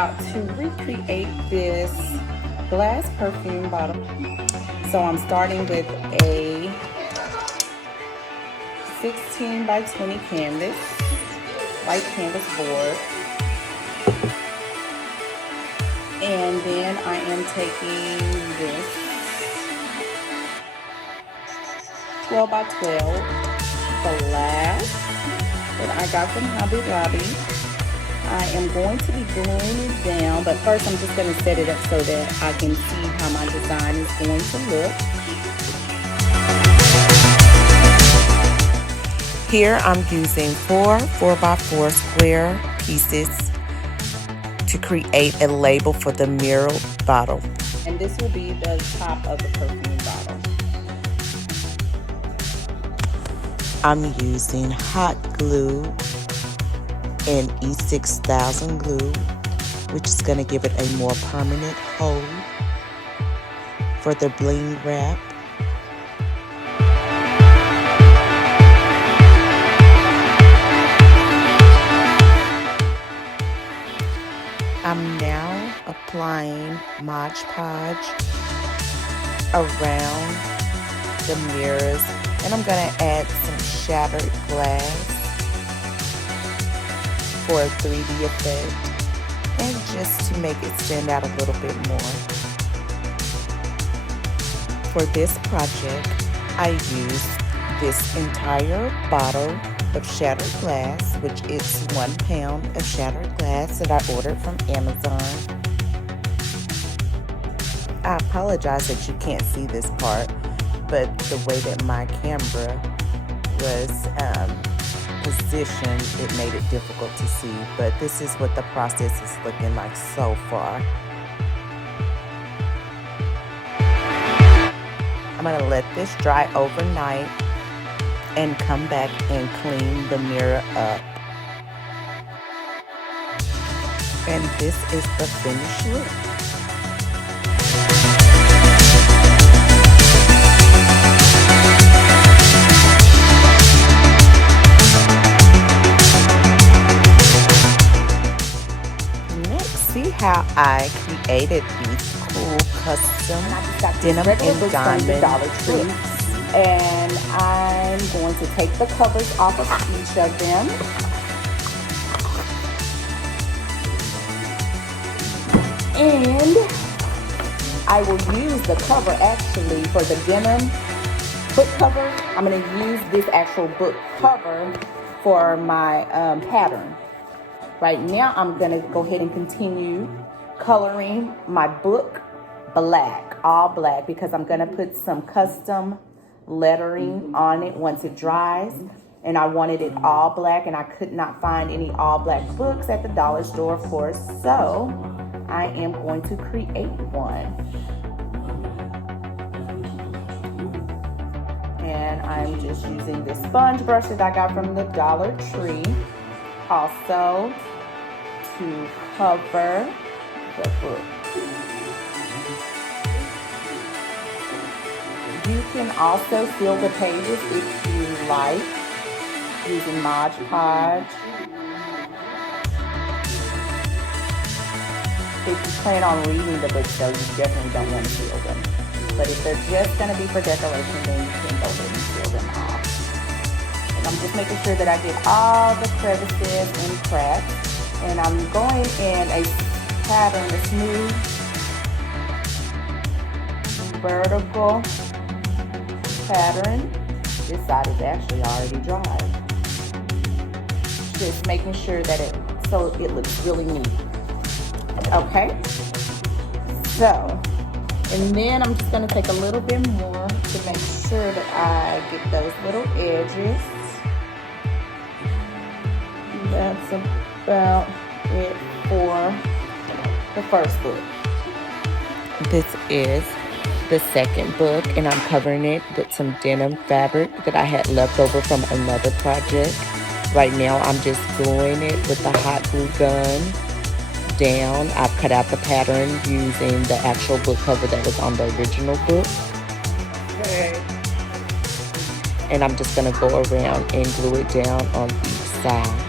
about to recreate this glass perfume bottle. So I'm starting with a 16 by 20 canvas, white canvas board. And then I am taking this 12 by 12 glass that I got from Hobby Lobby. I am going to be gluing it down, but first I'm just going to set it up so that I can see how my design is going to look. Here I'm using four 4x4 square pieces to create a label for the mirror bottle. And this will be the top of the perfume bottle. I'm using hot glue and E6000 glue, which is going to give it a more permanent hold for the bling wrap. I'm now applying Mod Podge around the mirrors, and I'm going to add some shattered glass for a 3D effect and just to make it stand out a little bit more. For this project, I used this entire bottle of shattered glass, which is 1 pound of shattered glass that I ordered from Amazon. I apologize that you can't see this part, but the way that my camera was positioned, it made it difficult to see. But this is what the process is looking like so far. I'm going to let this dry overnight and come back and clean the mirror up. And this is the finished look. See how I created these cool custom Denim and Diamond Dollar Tree, and I'm going to take the covers off of each of them. And I will use the cover actually for the denim book cover. I'm going to use this actual book cover for my pattern. Right now, I'm going to go ahead and continue coloring my book black, all black, because I'm going to put some custom lettering on it once it dries. And I wanted it all black, and I could not find any all black books at the dollar store, of course. So I am going to create one. And I'm just using this sponge brush that I got from the Dollar Tree. Also, to cover the book. You can also fill the pages if you like, using Mod Podge. If you plan on reading the book, though, you definitely don't want to fill them. But if they're just going to be for decoration, then you can go ahead and fill them off. And I'm just making sure that I get all the crevices and cracks. And I'm going in a pattern, a smooth, vertical pattern. This side is actually already dry. Just making sure that it looks really neat. Okay. So, and then I'm just going to take a little bit more to make sure that I get those little edges. That's about it for the first book. This is the second book, and I'm covering it with some denim fabric that I had left over from another project. Right now, I'm just gluing it with the hot glue gun down. I've cut out the pattern using the actual book cover that was on the original book. Okay. And I'm just going to go around and glue it down on each side.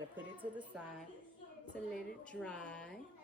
gonna put it to the side to let it dry.